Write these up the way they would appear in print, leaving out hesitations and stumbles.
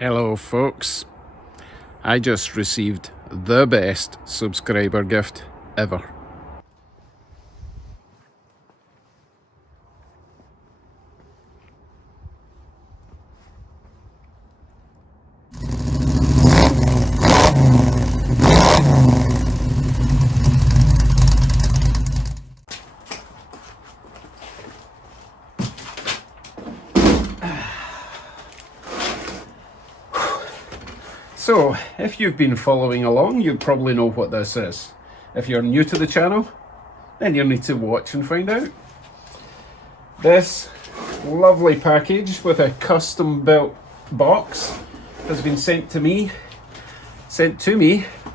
Hello folks, I just received the best subscriber gift ever. So, if you've been following along, you probably know what this is. If you're new to the channel, then you'll need to watch and find out. This lovely package with a custom built box has been sent to me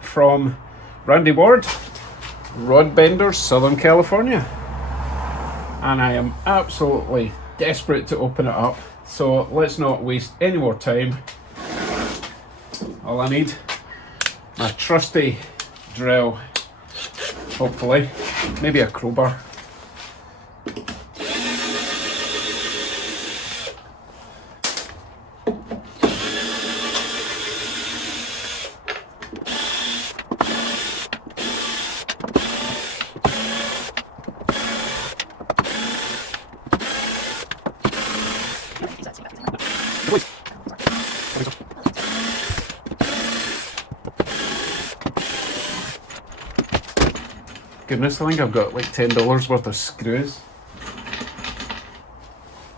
from Randy Ward, Rod Benders, Southern California. And I am absolutely desperate to open it up. So let's not waste any more time. All I need, my trusty drill, hopefully, maybe a crowbar. Goodness, I think I've got like $10 worth of screws,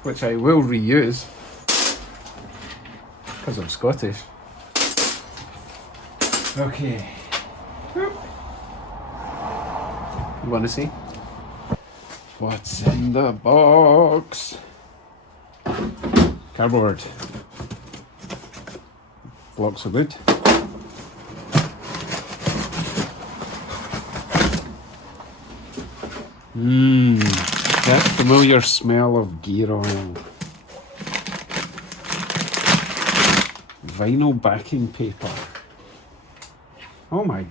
which I will reuse because I'm Scottish. Okay. You want to see what's in the box? Cardboard, blocks of wood, that familiar smell of gear oil. Vinyl backing paper. Oh my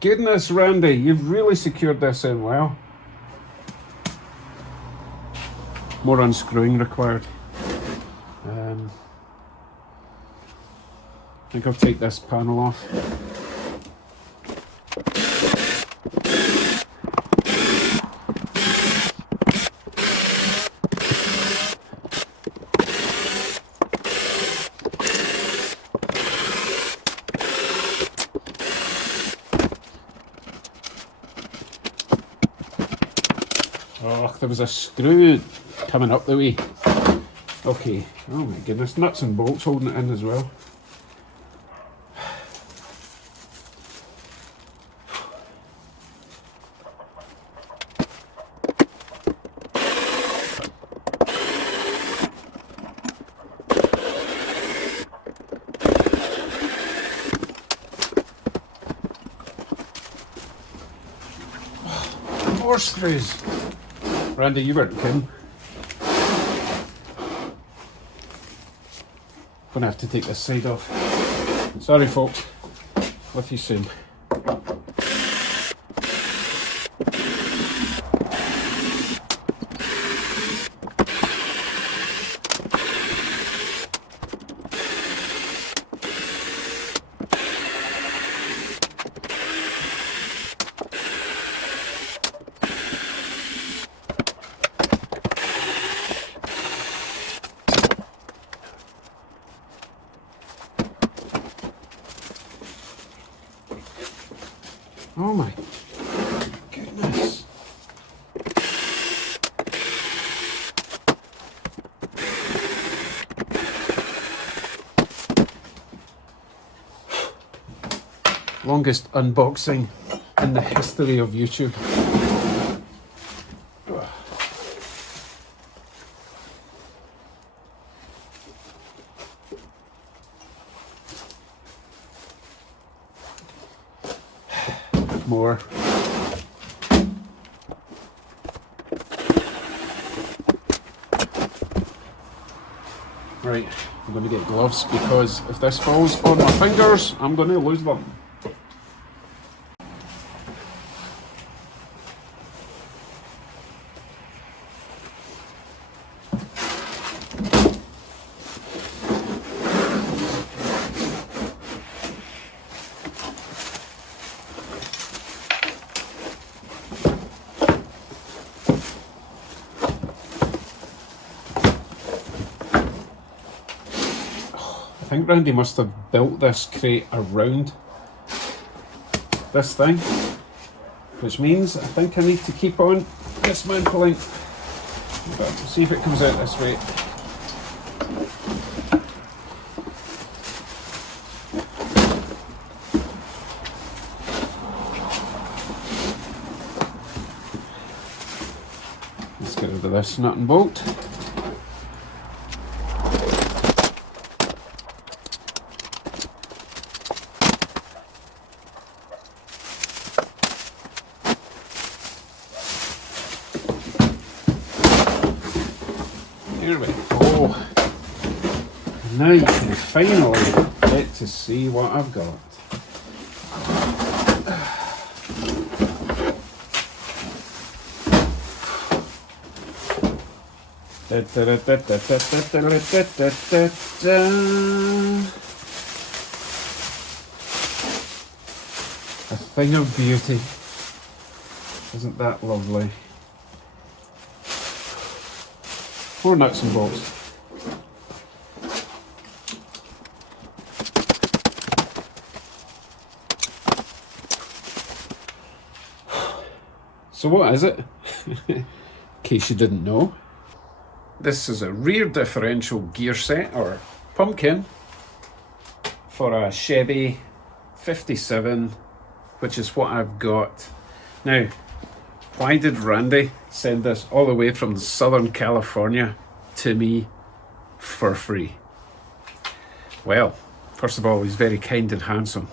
goodness, Randy, you've really secured this in well. More unscrewing required. I think I'll take this panel off. Oh, there was a screw coming up the way. Okay, oh my goodness, nuts and bolts holding it in as well. More screws. Randy, you weren't kidding. Gonna have to take this side off. Sorry folks, with you soon. Oh my goodness. Longest unboxing in the history of YouTube. More. Right, I'm going to get gloves because if this falls on my fingers, I'm going to lose them. think Randy must have built this crate around this thing, which means I think I need to keep on dismantling. But see if it comes out this way. Let's get rid of this nut and bolt. There we go. And now you can finally get to see what I've got. A thing of beauty. Isn't that lovely? 4 nuts and bolts. So what is it? In case you didn't know. This is a rear differential gear set, or pumpkin, for a Chevy 57, which is what I've got. Now, why did Randy send this all the way from Southern California to me for free? Well, first of all, he's very kind and handsome.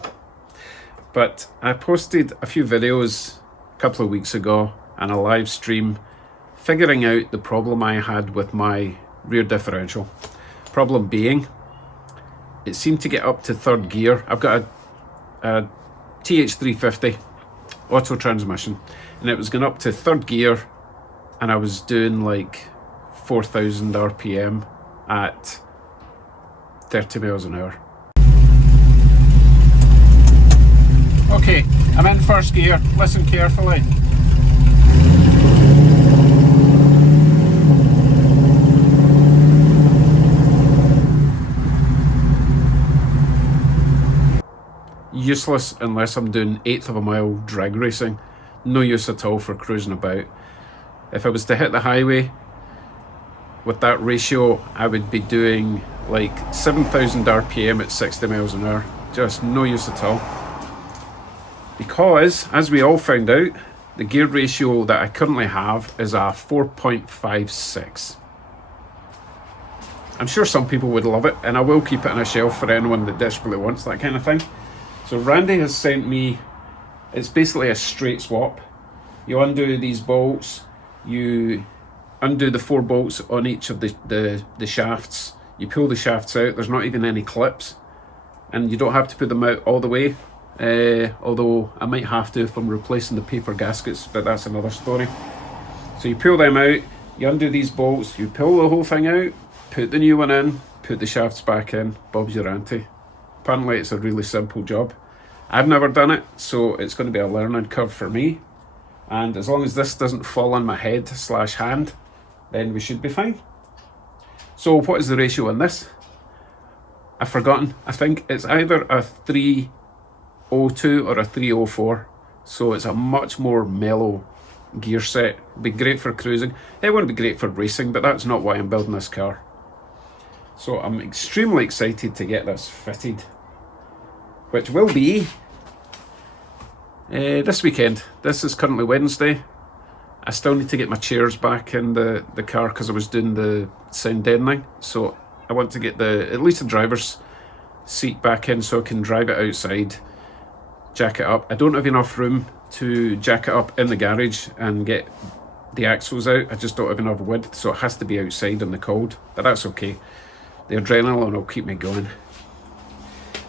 But I posted a few videos a couple of weeks ago and a live stream figuring out the problem I had with my rear differential. Problem being, it seemed to get up to 3rd gear. I've got a TH350 auto transmission, and it was going up to 3rd gear, and I was doing like 4,000 RPM at 30 miles an hour. Okay, I'm in 1st gear. Listen carefully. Useless unless I'm doing 1/8 of a mile drag racing. No use at all for cruising about. If I was to hit the highway with that ratio, I would be doing like 7,000 RPM at 60 miles an hour. Just no use at all. Because, as we all found out, the gear ratio that I currently have is a 4.56. I'm sure some people would love it, and I will keep it on a shelf for anyone that desperately wants that kind of thing. So Randy has sent me, it's basically a straight swap. You undo these bolts, you undo the 4 bolts on each of the shafts, you pull the shafts out, there's not even any clips, and you don't have to put them out all the way, although I might have to if I'm replacing the paper gaskets, but that's another story. So you pull them out, you undo these bolts, you pull the whole thing out, put the new one in, put the shafts back in, Bob's your auntie. Apparently it's a really simple job. I've never done it, so it's going to be a learning curve for me. And as long as this doesn't fall on my head / hand, then we should be fine. So what is the ratio on this? I've forgotten. I think it's either a 302 or a 304. So it's a much more mellow gear set. Be great for cruising. It wouldn't be great for racing, but that's not why I'm building this car. So I'm extremely excited to get this fitted, which will be this weekend. This is currently Wednesday. I still need to get my chairs back in the car because I was doing the sound deadening. So I want to get at least the driver's seat back in so I can drive it outside, jack it up. I don't have enough room to jack it up in the garage and get the axles out. I just don't have enough width, so it has to be outside in the cold, but that's okay. The adrenaline will keep me going.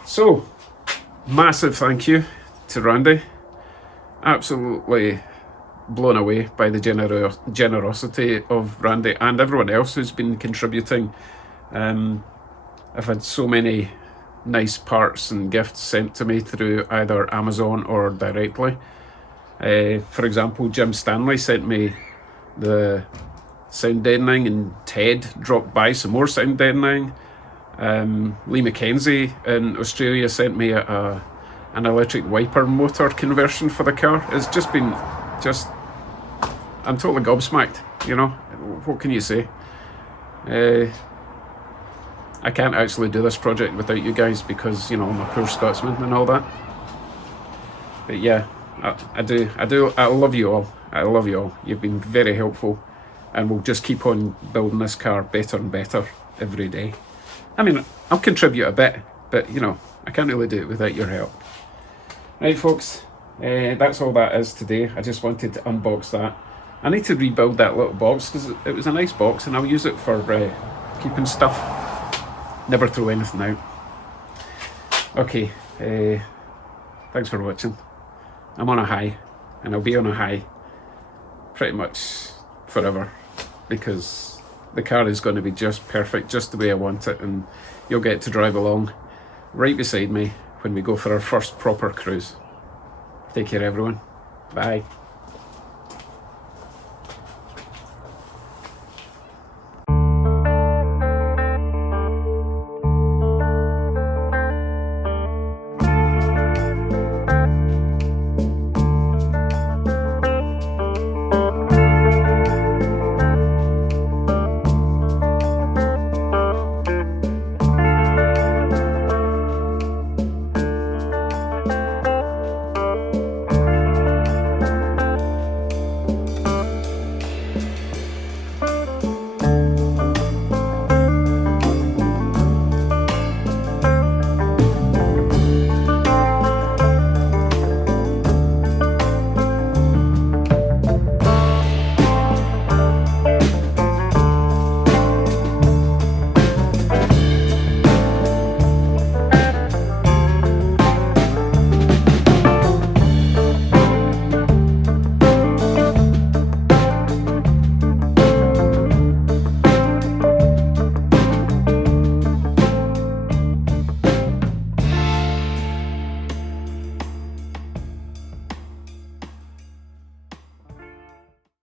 So, massive thank you to Randy. Absolutely blown away by the generosity of Randy and everyone else who's been contributing. I've had so many nice parts and gifts sent to me through either Amazon or directly. For example, Jim Stanley sent me the sound deadening, and Ted dropped by some more sound deadening. Lee Mackenzie in Australia sent me an electric wiper motor conversion for the car. It's just been, I'm totally gobsmacked, you know. What can you say? I can't actually do this project without you guys because, you know, I'm a poor Scotsman and all that. But yeah, I love you all. I love you all. You've been very helpful, and we'll just keep on building this car better and better every day. I mean, I'll contribute a bit, but you know, I can't really do it without your help. Right, folks, that's all that is today. I just wanted to unbox that. I need to rebuild that little box because it was a nice box, and I'll use it for keeping stuff. Never throw anything out. Okay, thanks for watching. I'm on a high, and I'll be on a high pretty much forever because the car is going to be just perfect, just the way I want it, and you'll get to drive along right beside me when we go for our first proper cruise. Take care, everyone. Bye.